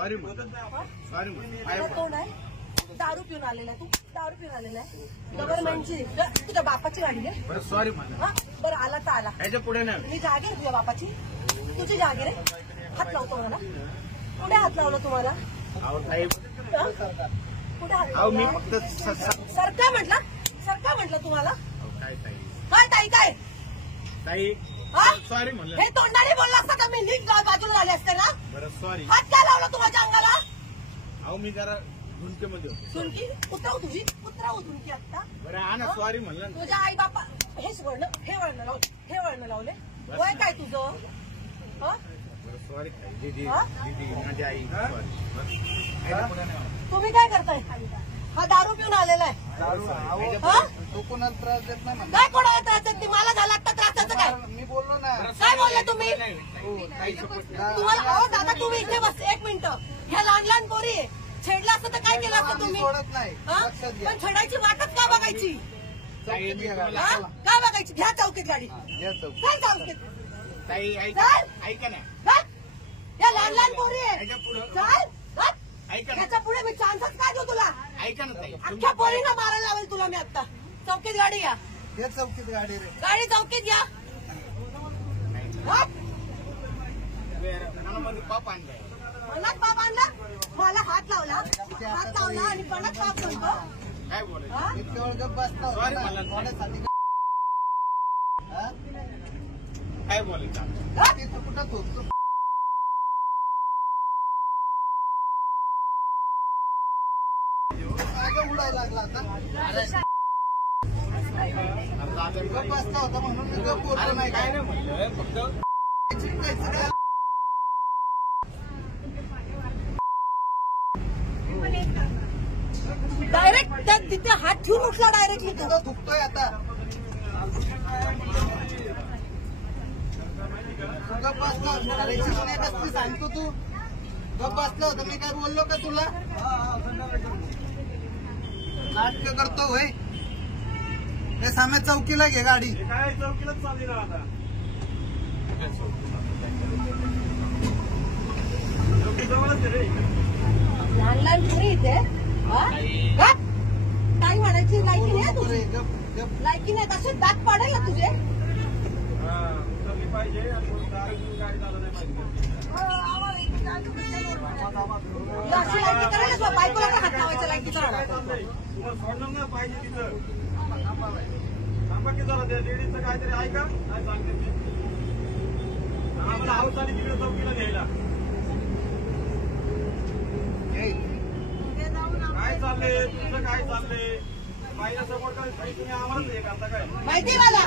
Sorry कोण आहे? दारू पिऊन आलेला आहे तू? दारू पिऊन आलेला आहे? गव्हर्नमेंटची तुझ्या बापाची गाडी आहे? बरं सॉरी म्हणा. बरं आला तर आला. याच्या पुढे नाही. मी जागीर तुझ्या बापाची? तुझी जागीर आहे? हात लावतो मला. कुठे हात लावला तुम्हाला? कुठे हात अहो मी लावला? फक्त सरका म्हटलं? सरका म्हटलं तुम्हाला? काय ताई काय ताई काय? ताई हा? सॉरी म्हणलं. हे तोंडाने बोलला असता का मी नीट बाजूला झाले असते ना? बरं सॉरी. हात काय लावला तू माझ्या अंगाला? अहो मी जरा झुंकेमध्ये होतो. झुणकी उतरव तुझी उतरव झुणकी आता. बरं हा ना सॉरी म्हणलं ना. तुझ्या आई बापा हेच वळण हे वळण लावले हे वळण लावले. वय काय तुझं? बरं सॉरी ताई. दीदी हा? दीदी माझी आई सॉरी. याच्या पुढे नाही. तुम्ही काय करताय? हा दारू पिऊन आलेला आहे. हा? तू कोणाला त्रास देत नाही म्हणा. काय कोणाला त्रास देत? मला झाला आता त्रासाचं काय? मी बोललो ना. काय बोलले तुम्ही? ताई support. तुम्हाला अहो दादा तुम्ही इथे बस एक मिनिट. ह्या लहान लहान पोरी आहे. छेडलं असतं तर काय केलं असतं आम्ही तुम्ही? सोडत नाही. हा? लक्षात घ्या. पण छेडायची वाटच का बघायची? ताई मी तुम्हाला- हा? काय बघायची? घ्या चौकीत गाडी. या चौक. काय चौकीत? ताई चल. ऐका ना. चल. या लहान लहान पोरी आहे. याच्या पुढे चल. चल. ऐका ना. त्याच्या पुढे मी चान्सच काय देऊ तुला? ऐका ना ताई. अख्ख्या पोरींना मारायला लावेल तुला मी आता. चौकीत गाडी घ्या. या चौकीत गाडी रे. गाडी चौकीत घ्या. हा? मनामध्ये पाप आणलाय. मनात बाप आणला? मला हात लावला आणि मनात बाप म्हणतो. काय बोलायचं? हा? इतक्या वेळ गप्प बसता होता Sorry ना. मला. कोणासाठी हा? काय बोलायचं? हा? ती तू कुठं थोपतो? मागं उडायला लागला आता. गप्प बसता होता म्हणून मी गप्प बोललो अरे नाही. काय नाही म्हणलं फक्त चिडकायचं काय? डायरेक्ट तिथे हात ठेवून उठला डायरेक्टली तो. तुझं दुखतोय आता. तू गप्प बसला होता. करायची पण एक असती सांगतो तू. गप्प बसला होता. मी काय बोललो का तुला? नाटक करतो होय. हे सामे चौकीला घे गाडी. काय चौकीलाच चालली ना आता. चौकी जवळच आहे रे. लहान लहान पोरी इथे. हा? हा? काय म्हणायची लायकी नाही तुझी? लायकी नाही तसे दात पाडेल ना तुझे. उतरली पाहिजे आणि दारू घेऊन गाडी चालवली नाही पाहिजे. अशी लायकी करायला बायकोला पण हात लावायचं लायकीचा. काय चाललंय? तुम्हाला सोडलं ना पाहिजे तिथं. थांबा की जरा त्या लेडीजचं काहीतरी ऐका. काय सांगते ते. आम्हाला हाऊस आली तिकडे चौकीला घ्यायला. काय चाललंय तुमचं? काय चाललंय? बाईला सपोर्ट करायचं तुम्ही आम्हालाच हे करता काय? माहिती मला.